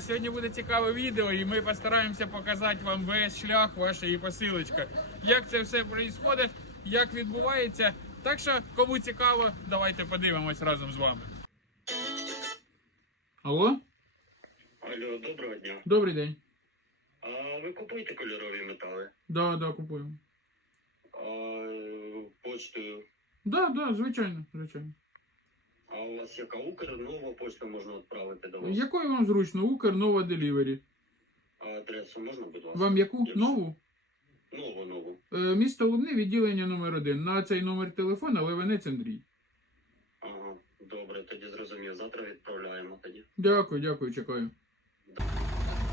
Сьогодні буде цікаве відео, і ми постараємося показати вам весь шлях вашої посилочки. Як це все відбувається, як відбувається. Так що, кому цікаво, давайте подивимось разом з вами. Алло, Алло, доброго дня. добрий день. А ви купуєте кольорові метали? Да, да, купуємо. А е, почтою. Да, да, звичайно, звичайно. А у вас яка Укр, нова почта можна відправити до вас? Якою вам зручно? Укр, нова делівері. А адресу можна, будь ласка? Вам яку? Якщо- Нову? Нову, нову. Е, місто Лубни, відділення номер 1 На цей номер телефона Левенець Андрій. Ага, добре, тоді зрозумів. Завтра відправляємо тоді. Дякую, дякую, чекаю.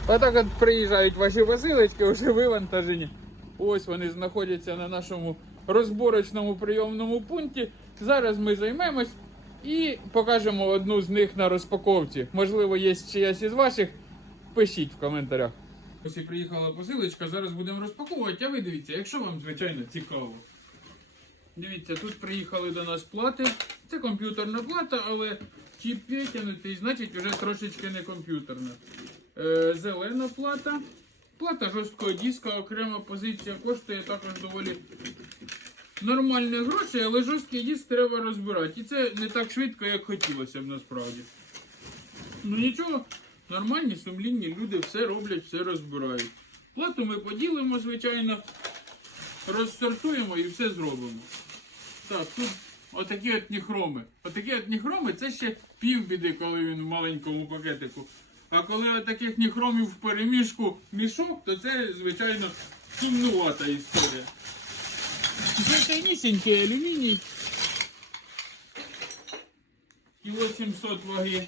Отак от приїжджають ваші посилочки, вже вивантажені. Ось вони знаходяться на нашому розборочному прийомному пункті. Зараз ми займемось і покажемо одну з них на розпаковці. Можливо, є чиясь із ваших. Пишіть в коментарях. Ось і приїхала посилочка, зараз будемо розпаковувати, а ви дивіться, якщо вам, звичайно, цікаво. Дивіться, тут приїхали до нас плати. Це комп'ютерна плата, але чіп витягнутий, значить вже трошечки не комп'ютерна. Е, зелена плата. Плата жорсткого диска, окрема позиція коштує також доволі нормальні гроші, але жорсткий диск треба розбирати. І це не так швидко, як хотілося б насправді. Ну нічого, нормальні, сумлінні люди все роблять, все розбирають. Плату ми поділимо, звичайно, розсортуємо і все зробимо. Так, тут отакі от ніхроми. Отакі от ніхроми це ще півбіди, коли він в маленькому пакетику. А коли отаких ніхромів в переміжку мішок, то це, звичайно, сумнувата історія. Звичайнісінький алюміній. Кіло 700 ваги.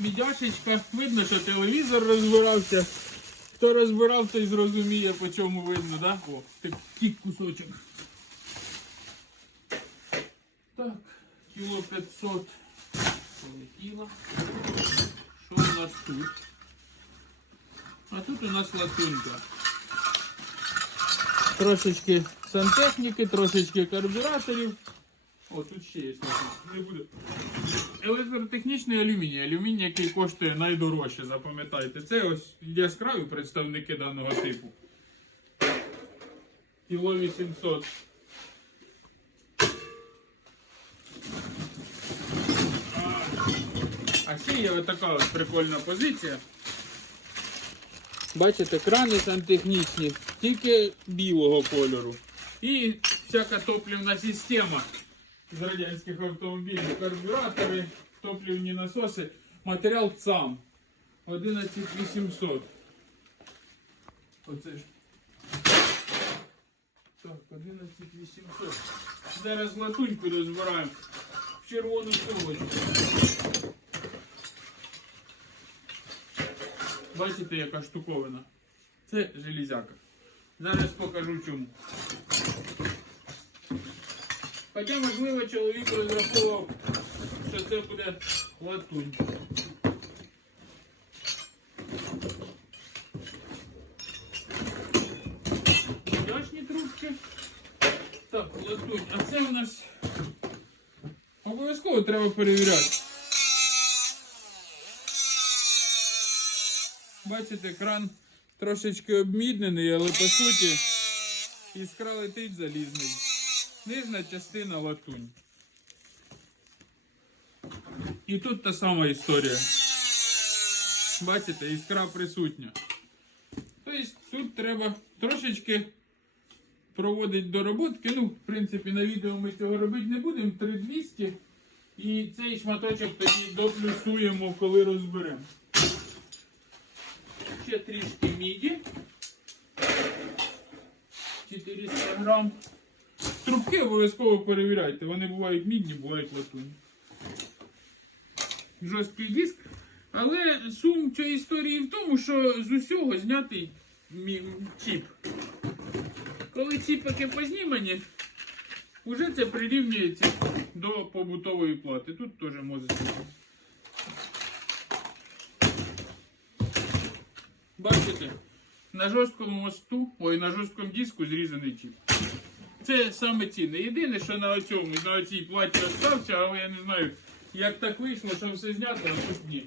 Мідяшечка. Видно, що телевізор розбирався. Хто розбирав, той зрозуміє, по чому видно, да? О, такий кусочок. Так, кіло 500 полетіло. Що у нас тут? А тут у нас латунька. Трошечки сантехніки, трошечки карбюраторів. О, тут ще є. Не буде. Електротехнічний алюміній. Алюміній, який коштує найдорожче, запам'ятайте. Це ось яскраві представники даного типу. Кіло 800. А ще є отака от прикольна позиція. Бачите, крани сантехнічні, тільки білого кольору. І всяка топлівна система з радянських автомобілів, карбюратори, топлівні насоси. Матеріал ЦАМ 11800. Оце ж. Так, 11800. Зараз латуньку розбираємо в червону силочку. Бачите, яка штуковина? Це железяка. Зараз покажу чому. Хоча, можливо, чоловік розраховував, що це буде латунь. Яшні трубки. Так, латунь. А це у нас обов'язково треба перевіряти. Бачите, кран трошечки обміднений, але по суті іскра летить залізний. Нижня частина латунь. І тут та сама історія. Бачите, іскра присутня. Тобто тут треба трошечки проводити доработки. Ну, в принципі, на відео ми цього робити не будемо. 3200. І цей шматочок тоді доплюсуємо, коли розберемо. Ще трішки міді. 400 грам. Трубки обов'язково перевіряйте. Вони бувають мідні, бувають латунні. Жорсткий диск. Але сум цієї історії в тому, що з усього знятий чіп. Коли чіпики познімані, вже це прирівнюється до побутової плати. Тут теж може бути. Бачите, на жорсткому мосту, ой, на жорсткому диску зрізаний чіп. Це саме цінне. Єдине, що на цьому, на цій платі залишився, але я не знаю, як так вийшло, що все знято, а тут ні.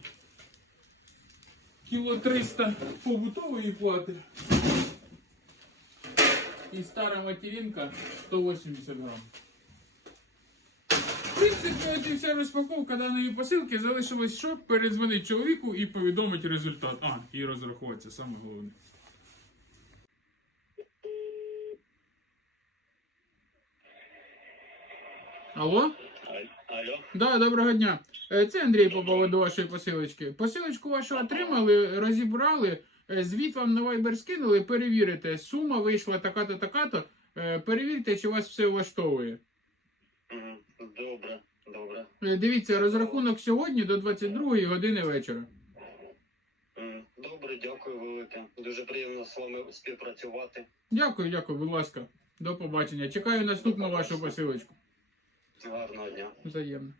Кіло 300 побутової плати. І стара матерінка 180 грамів. 75 і вся розпаковка даної посилки залишилось, що передзвонить чоловіку і повідомить результат. А, і розрахуватися, саме головне. Алло? Алло? Да, доброго дня. Е, це Андрій по поводу вашої посилочки. Посилочку вашу отримали, розібрали, е, звіт вам на Viber скинули, перевірите. Сума вийшла така-то, така-то. Е, перевірте, чи вас все влаштовує. Добре, добре. Е, Дивіться, розрахунок сьогодні до 22 години вечора. Добре, дякую велике. Дуже приємно з вами співпрацювати. Дякую, дякую, будь ласка. До побачення. Чекаю наступну вашу посилочку. Гарного дня. Взаємно.